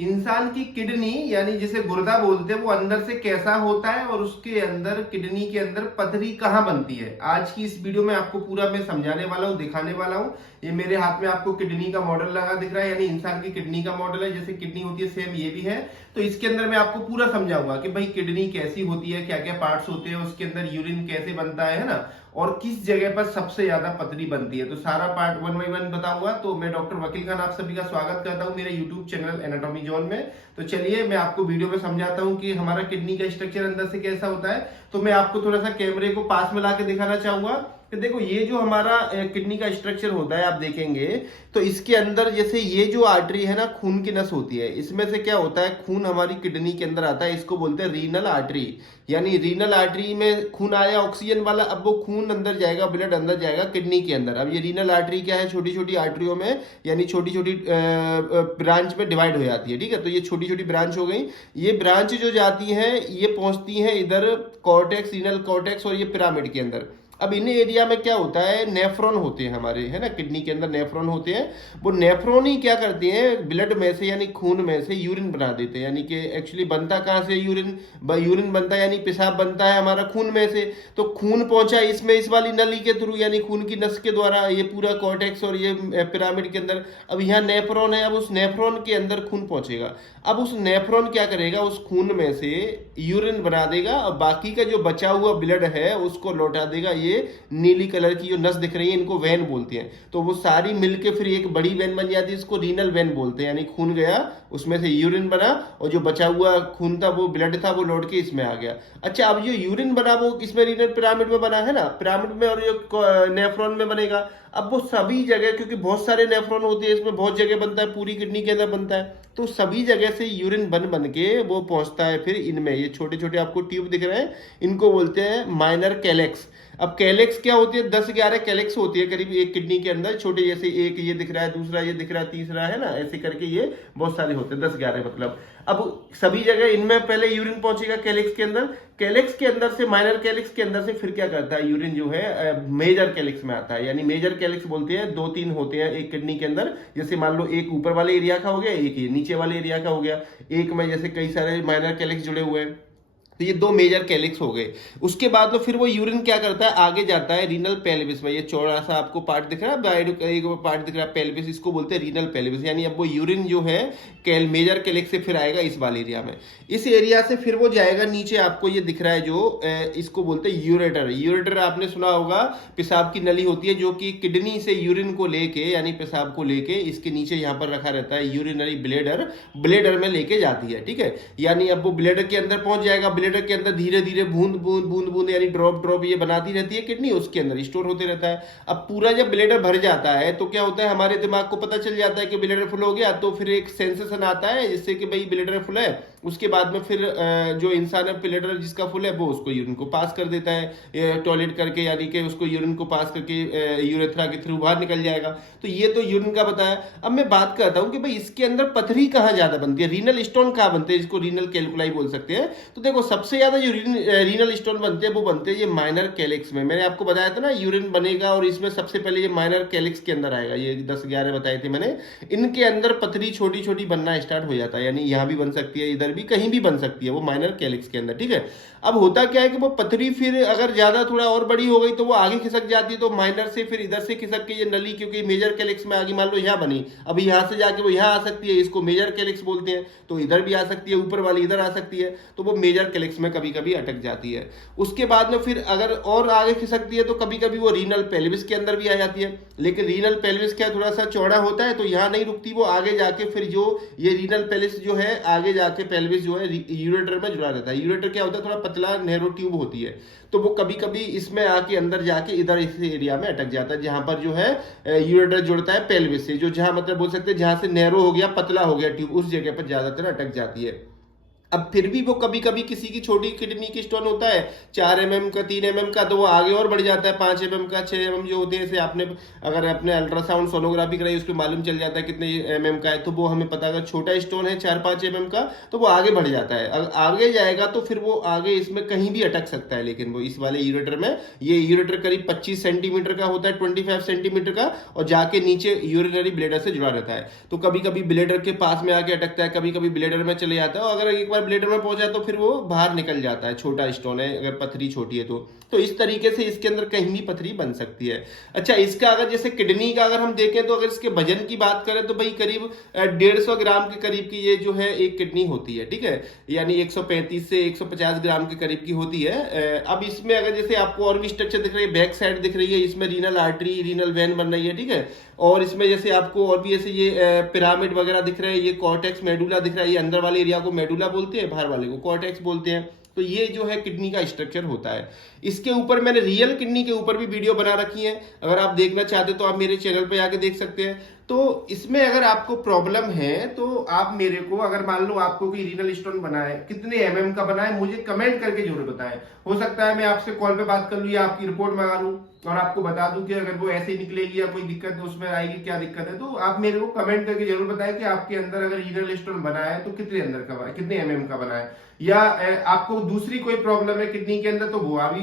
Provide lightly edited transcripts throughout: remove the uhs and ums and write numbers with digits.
इंसान की किडनी यानी जिसे गुर्दा बोलते हैं वो अंदर से कैसा होता है और उसके अंदर किडनी के अंदर पथरी कहाँ बनती है, आज की इस वीडियो में आपको पूरा मैं समझाने वाला हूँ, दिखाने वाला हूँ। ये मेरे हाथ में आपको किडनी का मॉडल लगा दिख रहा है, यानी इंसान की किडनी का मॉडल है। जैसे किडनी होती है सेम ये भी है। तो इसके अंदर मैं आपको पूरा समझाऊंगा कि भाई किडनी कैसी होती है, क्या क्या पार्ट्स होते हैं, उसके अंदर यूरिन कैसे बनता है ना, और किस जगह पर सबसे ज्यादा पतली बनती है। तो सारा पार्ट वन बाई वन बताऊंगा। तो मैं डॉक्टर वकील खान आप सभी का स्वागत करता हूं मेरे यूट्यूब चैनल एनाटॉमी जोन में। तो चलिए मैं आपको वीडियो में समझाता हूं कि हमारा किडनी का स्ट्रक्चर अंदर से कैसा होता है। तो मैं आपको थोड़ा सा कैमरे को पास में ला के दिखाना चाहूंगा कि देखो ये जो हमारा किडनी का स्ट्रक्चर होता है, आप देखेंगे तो इसके अंदर जैसे ये जो आर्टरी है ना, खून की नस होती है, इसमें से क्या होता है, खून हमारी किडनी के अंदर आता है, इसको बोलते हैं रीनल आर्टरी। यानी रीनल आर्टरी में खून आया ऑक्सीजन वाला, अब वो खून अंदर जाएगा, ब्लड अंदर जाएगा किडनी के अंदर। अब ये रीनल आर्टरी क्या है, छोटी छोटी आर्टरियों में यानी छोटी छोटी ब्रांच में डिवाइड हो जाती है। ठीक है, तो ये छोटी छोटी ब्रांच हो गई। ये ब्रांच जो जाती है ये पहुंचती है इधर कॉर्टेक्स, रीनल कॉर्टेक्स और ये पिरामिड के अंदर। अब इन एरिया में क्या होता है, नेफ्रॉन होते हैं हमारे, है ना, किडनी के अंदर नेफ्रॉन होते हैं। वो नेफ्रॉन ही क्या करते हैं, ब्लड में से यानी खून में से यूरिन बना देते हैं। यानी कि एक्चुअली बनता कहाँ से यूरिन, यूरिन बनता है यानी पेशाब बनता है हमारा खून में से। तो खून पहुंचा इसमें इस वाली नली के थ्रू, यानी खून की नस के द्वारा, ये पूरा कॉर्टेक्स और ये पिरामिड के अंदर। अब यहाँ नेफ्रॉन है, अब उस नेफ्रॉन के अंदर खून पहुंचेगा। अब उस नेफ्रॉन क्या करेगा, उस खून में से यूरिन बना देगा और बाकी का जो बचा हुआ ब्लड है उसको लौटा देगा। ये नीली कलर की जो नस दिख रही है इनको वेन बोलते हैं। तो वो सारी मिलके फिर एक बड़ी वेन बन जाती है, इसको रीनल वेन बोलते हैं। यानी खून गया, उसमें से यूरिन बना और जो बचा हुआ खून था, वो ब्लड था, वो लौट के इसमें आ गया। अच्छा, अब जो यूरिन बना वो इसमें रीनल पिरामिड में बना है ना, पिरामिड में, और जो नेफ्रॉन में बनेगा। अब वो सभी जगह, क्योंकि बहुत सारे नेफ्रॉन होते हैं इसमें, बहुत जगह बनता है, पूरी किडनी के अंदर बनता है, तो सभी जगह से यूरिन बन बन के वो पहुंचता है फिर इनमें। ये छोटे छोटे आपको ट्यूब दिख रहे हैं, इनको बोलते हैं माइनर कैलेक्स। अब कैलेक्स क्या होती है, 10-11 कैलेक्स होती है करीब एक किडनी के अंदर, छोटे, जैसे एक ये दिख रहा है, दूसरा ये दिख रहा है, तीसरा है ना, ऐसे करके ये बहुत सारे होते हैं, 10-11 मतलब। अब सभी जगह इनमें पहले यूरिन पहुंचेगा कैलेक्स के अंदर, कैलेक्स के अंदर से, माइनर कैलेक्स के अंदर से फिर क्या करता है, यूरिन जो है मेजर कैलेक्स में आता है। यानी मेजर कैलेक्स बोलते हैं, 2-3 होते हैं एक किडनी के अंदर। जैसे मान लो एक ऊपर वाले एरिया का हो गया, एक ये नीचे वाले एरिया का हो गया, एक में जैसे कई सारे माइनर कैलेक्स जुड़े हुए हैं। तो ये 2 मेजर कैलिक्स हो गए। उसके बाद में फिर वो यूरिन क्या करता है, आगे जाता है रीनल पेल्विस में। ये चौड़ा सा आपको पार्ट दिख रहा है, एक पार्ट दिख रहा है पेल्विस, इसको बोलते हैं रीनल पेल्विस। यानी अब वो यूरिन जो है मेजर कैलिक्स से फिर आएगा इस वाले एरिया में। इस एरिया से फिर वो जाएगा नीचे, आपको ये दिख रहा है जो इसको बोलते हैं यूरेटर। यूरेटर आपने सुना होगा, पेशाब की नली होती है जो कि किडनी से यूरिन को लेके, यानी पेशाब को लेके इसके नीचे यहाँ पर रखा रहता है, यूरिनरी ब्लेडर, ब्लेडर में लेके जाती है। ठीक है, यानी अब वो ब्लेडर के अंदर पहुंच जाएगा, ब्लेडर के अंदर धीरे धीरे बूंद बूंद बूंद बूंद यानी ड्रॉप ड्रॉप ये बनाती रहती है किडनी, उसके अंदर स्टोर होते रहता है। अब पूरा जब ब्लेडर भर जाता है तो क्या होता है, हमारे दिमाग को पता चल जाता है कि ब्लेडर फुल हो गया, तो फिर एक सेंसेशन आता है जिससे कि भाई ब्लेडर फुल है। उसके बाद में फिर जो इंसान है, ब्लेडर जिसका फुल है, वो उसको यूरिन को पास कर देता है टॉयलेट करके, यानी कि उसको यूरिन को पास करके यूरेथ्रा के थ्रू बाहर निकल जाएगा। तो ये तो यूरिन का बताया। अब मैं बात करता हूं कि भाई इसके अंदर पथरी कहां ज्यादा बनती है, रीनल स्टोन कहां बनते हैं, इसको रीनल कैलकुलाई बोल सकते हैं। तो देखो सबसे ज्यादा जो रीनल स्टोन बनते हैं वो बनते हैं ये माइनर कैलिक्स में। मैंने आपको बताया था ना, यूरिन बनेगा और इसमें सबसे पहले ये माइनर कैलिक्स के अंदर आएगा, ये 10-11 बताए थे मैंने। इनके अंदर पथरी छोटी छोटी बनना स्टार्ट हो जाता है, यानी यहां भी बन सकती है, इधर भी, कहीं भी बन सकती है, वो माइनर कैलिक्स के अंदर। ठीक है, अब होता क्या है कि वो पथरी फिर अगर ज्यादा थोड़ा और बड़ी हो गई तो वो आगे खिसक जाती है, तो माइनर से फिर इधर से खिसक के ये नली, क्योंकि मेजर कैलिक्स में आगे मान लो यहाँ बनी, अभी यहां से जाके वो यहाँ आ सकती है, इसको मेजर कैलिक्स बोलते हैं। तो इधर भी आ सकती है, ऊपर वाली इधर आ सकती है, तो वो मेजर कैलिक्स में कभी कभी अटक जाती है। उसके बाद में फिर अगर और आगे खिसकती है तो कभी कभी वो रीनल पेल्विस के अंदर भी आ जाती है। लेकिन रीनल पेल्विस क्या थोड़ा सा चौड़ा होता है, तो यहाँ नहीं रुकती, वो आगे जाके फिर जो ये रीनल पेल्विस जो है, आगे जाके पेल्विस जो है यूरेटर में जुड़ा रहता है। यूरेटर क्या होता है, थोड़ा पतला नैरो ट्यूब होती है, तो वो कभी कभी इसमें आके अंदर जाके इधर इस एरिया में अटक जाता है, जहां पर जो है यूरेटर जुड़ता है पेल्विस से, जो जहां मतलब बोल सकते हैं जहां से नैरो हो गया, पतला हो गया ट्यूब, उस जगह पर ज्यादातर अटक जाती है। अब फिर भी वो कभी कभी किसी की छोटी किडनी की स्टोन होता है 4 mm का, 3 mm का, तो वो आगे और बढ़ जाता है 5 mm का, 6 mm जो होते हैं। जैसे आपने अगर अपने अल्ट्रासाउंड सोनोग्राफी कराई उसमें मालूम चल जाता है कितने mm का है, तो वो हमें पता, अगर छोटा स्टोन है 4-5 mm का तो वो आगे बढ़ जाता है। अगर आगे जाएगा तो फिर वो आगे इसमें कहीं भी अटक सकता है। लेकिन वो इस वाले यूरेटर में, ये यूरेटर करीब 25 सेंटीमीटर का होता है, 25 सेंटीमीटर का, और जाके नीचे यूरिनरी ब्लेडर से जुड़ा रहता है। तो कभी कभी ब्लेडर के पास में आके अटकता है, कभी कभी ब्लेडर में चले जाता है, और अगर एक बार ब्लेडर में पहुंचा तो फिर वो बाहर निकल जाता है। छोटा स्टोन है, अगर पथरी छोटी है तो इस तरीके से इसके अंदर कहीं भी पथरी बन सकती है। अच्छा, इसका अगर जैसे किडनी का अगर हम देखें तो अगर इसके वजन की बात करें तो भाई करीब 150 ग्राम के करीब की ये जो है एक किडनी होती है, ठीक है, यानी 135 से 150 ग्राम के करीब की होती है। अब इसमें अगर जैसे आपको और भी स्ट्रक्चर दिख रही है, बैक साइड दिख रही है, इसमें रीनल आर्टरी, रीनल वेन बन रही है, ठीक है, और इसमें जैसे आपको और भी ऐसे ये पिरामिड वगैरह दिख रहे हैं, ये कॉर्टेक्स मेडुला दिख रहा है। ये अंदर वाले एरिया को मेडुला बोलते हैं, बाहर वाले को कॉर्टेक्स बोलते हैं। तो ये जो है किडनी का स्ट्रक्चर होता है। इसके ऊपर मैंने रियल किडनी के ऊपर भी वीडियो बना रखी है, अगर आप देखना चाहते हो तो आप मेरे चैनल पे आके देख सकते हैं। तो इसमें अगर आपको प्रॉब्लम है तो आप मेरे को, अगर मान लो आपको कोई रीनल स्टोन बना है, कितने mm का बना है, मुझे कमेंट करके जरूर बताएं। हो सकता है मैं आपसे कॉल पे बात कर लूं या आपकी रिपोर्ट मंगा लूं और आपको बता दूं कि अगर वो ऐसे ही निकलेगी या कोई दिक्कत है उसमें आएगी, क्या दिक्कत है। तो आप मेरे को कमेंट करके जरूर बताएं कि आपके अंदर अगर रीनल स्टोन बना है तो कितने अंदर का बना है, कितने mm का बना है, या आपको दूसरी कोई प्रॉब्लम है किडनी के अंदर तो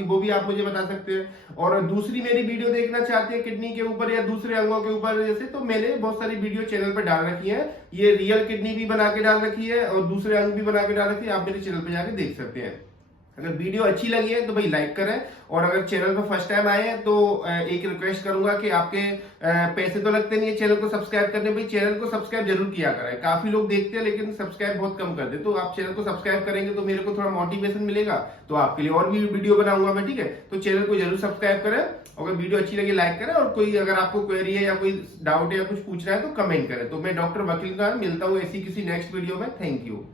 वो भी आप मुझे बता सकते हैं। और दूसरी मेरी वीडियो देखना चाहते हैं किडनी के ऊपर या दूसरे अंगों के ऊपर, जैसे, तो मैंने बहुत सारी वीडियो चैनल पर डाल रखी है। ये रियल किडनी भी बना के डाल रखी है और दूसरे अंग भी बना के डाल रखी है, आप मेरे चैनल पर जाके देख सकते हैं। अगर वीडियो अच्छी लगी है तो भाई लाइक करें, और अगर चैनल पर फर्स्ट टाइम आए हैं तो एक रिक्वेस्ट करूंगा कि आपके पैसे तो लगते नहीं है चैनल को सब्सक्राइब करने, भाई चैनल को सब्सक्राइब जरूर किया करें। काफी लोग देखते हैं लेकिन सब्सक्राइब बहुत कम करते, तो आप चैनल को सब्सक्राइब करेंगे तो मेरे को थोड़ा मोटिवेशन मिलेगा, तो आपके लिए और भी वीडियो बनाऊंगा मैं, ठीक है। तो चैनल को जरूर सब्सक्राइब करें, अगर वीडियो अच्छी लगी लाइक करें, और कोई अगर आपको क्वेरी है या कोई डाउट है या कुछ पूछना है तो कमेंट करें। तो मैं डॉक्टर वकील खान मिलता हूँ ऐसी किसी नेक्स्ट वीडियो में। Thank you.